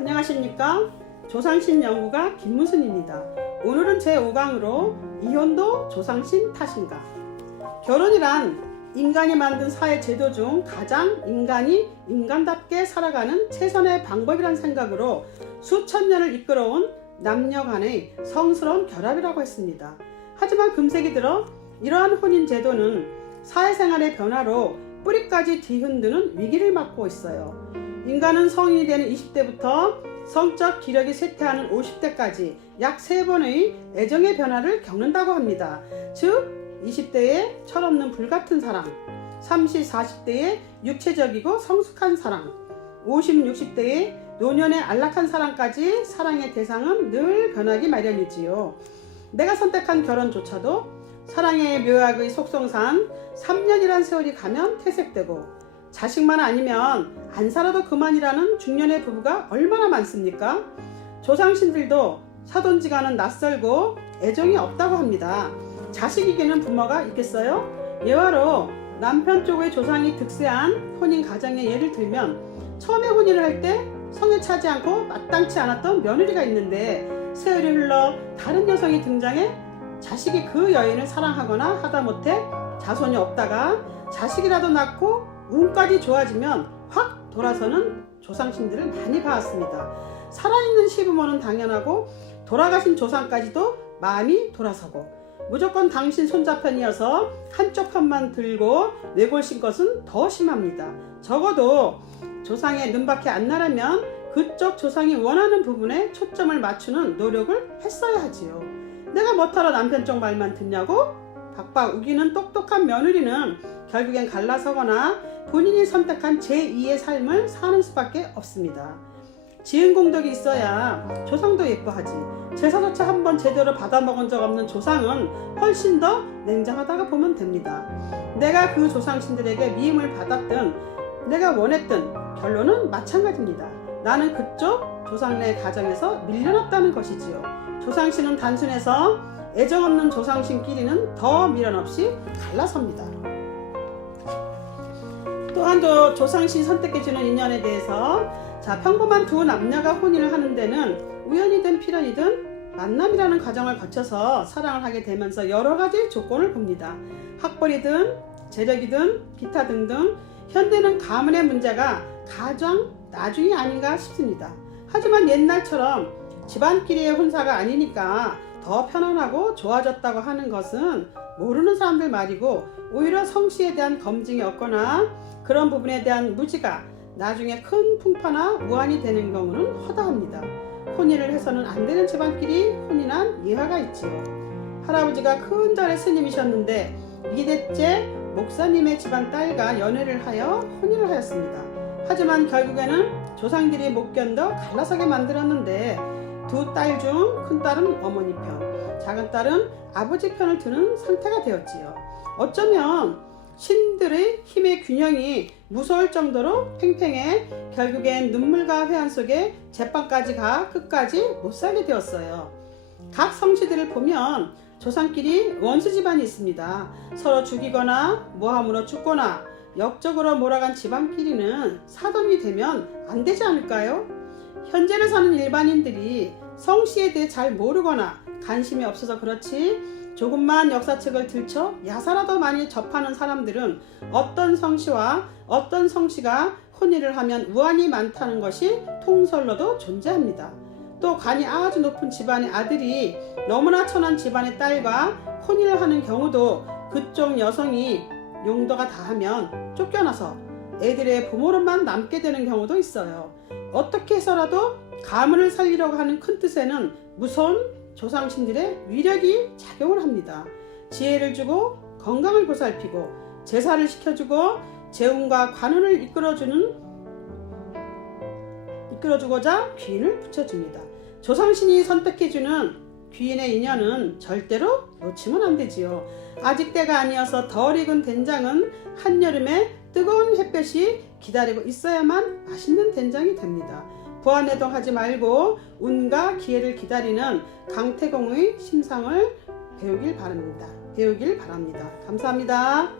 안녕하십니까? 조상신 연구가 김무순입니다. 오늘은 제5강으로 이혼도 조상신 탓인가? 결혼이란 인간이 만든 사회 제도 중 가장 인간이 인간답게 살아가는 최선의 방법이란 생각으로 수천 년을 이끌어온 남녀 간의 성스러운 결합이라고 했습니다. 하지만 금세기 들어 이러한 혼인 제도는 사회생활의 변화로 뿌리까지 뒤흔드는 위기를 맞고 있어요. 인간은 성인이 되는 20대부터 성적 기력이 쇠퇴하는 50대까지 약 3번의 애정의 변화를 겪는다고 합니다. 즉 20대의 철없는 불같은 사랑, 30, 40대의 육체적이고 성숙한 사랑, 50, 60대의 노년의 안락한 사랑까지 사랑의 대상은 늘 변하기 마련이지요. 내가 선택한 결혼조차도 사랑의 묘약의 속성상 3년이란 세월이 가면 퇴색되고 자식만 아니면 안 살아도 그만이라는 중년의 부부가 얼마나 많습니까? 조상신들도 사돈지간은 낯설고 애정이 없다고 합니다. 자식 이기는 부모가 있겠어요? 예화로 남편 쪽의 조상이 득세한 혼인 가정의 예를 들면 처음에 혼인을 할 때 성에 차지 않고 마땅치 않았던 며느리가 있는데 세월이 흘러 다른 여성이 등장해 자식이 그 여인을 사랑하거나 하다못해 자손이 없다가 자식이라도 낳고 운까지 좋아지면 확 돌아서는 조상신들을 많이 봐왔습니다. 살아있는 시부모는 당연하고 돌아가신 조상까지도 마음이 돌아서고 무조건 당신 손자편이어서 한쪽 편만 들고 내골신 것은 더 심합니다. 적어도 조상의 눈밖에 안 나라면 그쪽 조상이 원하는 부분에 초점을 맞추는 노력을 했어야 하지요. 내가 뭐하러 남편 쪽 말만 듣냐고? 박박 우기는 똑똑한 며느리는 결국엔 갈라서거나 본인이 선택한 제2의 삶을 사는 수밖에 없습니다. 지은 공덕이 있어야 조상도 예뻐하지. 제사조차 한번 제대로 받아먹은 적 없는 조상은 훨씬 더 냉정하다고 보면 됩니다. 내가 그 조상신들에게 미움을 받았든 내가 원했든 결론은 마찬가지입니다. 나는 그쪽 조상네 가정에서 밀려났다는 것이지요. 조상신은 단순해서 애정 없는 조상신끼리는 더 미련 없이 갈라섭니다. 또한 조상신 선택해주는 인연에 대해서 평범한 두 남녀가 혼인을 하는 데는 우연이든 필연이든 만남이라는 과정을 거쳐서 사랑을 하게 되면서 여러 가지 조건을 봅니다. 학벌이든 재력이든 기타 등등 현대는 가문의 문제가 가장 나중이 아닌가 싶습니다. 하지만 옛날처럼 집안끼리의 혼사가 아니니까 더 편안하고 좋아졌다고 하는 것은 모르는 사람들 말이고 오히려 성씨에 대한 검증이 없거나 그런 부분에 대한 무지가 나중에 큰 풍파나 우환이 되는 경우는 허다합니다. 혼인을 해서는 안 되는 집안끼리 혼인한 예화가 있지요. 할아버지가 큰 절의 스님이셨는데 2대째 목사님의 집안 딸과 연애를 하여 혼인을 하였습니다. 하지만 결국에는 조상들이 못 견뎌 갈라서게 만들었는데 두 딸 중 큰 딸은 어머니 편, 작은 딸은 아버지 편을 드는 상태가 되었지요. 어쩌면 신들의 힘의 균형이 무서울 정도로 팽팽해 결국엔 눈물과 회한 속에 재판까지 가 끝까지 못 살게 되었어요. 각 성씨들을 보면 조상끼리 원수 집안이 있습니다. 서로 죽이거나 모함으로 죽거나 역적으로 몰아간 집안끼리는 사돈이 되면 안 되지 않을까요? 현재를 사는 일반인들이 성씨에 대해 잘 모르거나 관심이 없어서 그렇지 조금만 역사책을 들춰 야사라도 많이 접하는 사람들은 어떤 성씨와 어떤 성씨가 혼인을 하면 우환이 많다는 것이 통설로도 존재합니다. 또 간이 아주 높은 집안의 아들이 너무나 천한 집안의 딸과 혼인을 하는 경우도 그쪽 여성이 용도가 다하면 쫓겨나서 애들의 부모로만 남게 되는 경우도 있어요. 어떻게 해서라도 가문을 살리려고 하는 큰 뜻에는 무서운 조상신들의 위력이 작용을 합니다. 지혜를 주고 건강을 보살피고 제사를 시켜주고 재운과 관운을 이끌어주고자 귀인을 붙여줍니다. 조상신이 선택해주는 귀인의 인연은 절대로 놓치면 안 되지요. 아직 때가 아니어서 덜 익은 된장은 한여름에 뜨거운 햇볕이 기다리고 있어야만 맛있는 된장이 됩니다. 부안해동하지 말고 운과 기회를 기다리는 강태공의 심상을 배우길 바랍니다. 감사합니다.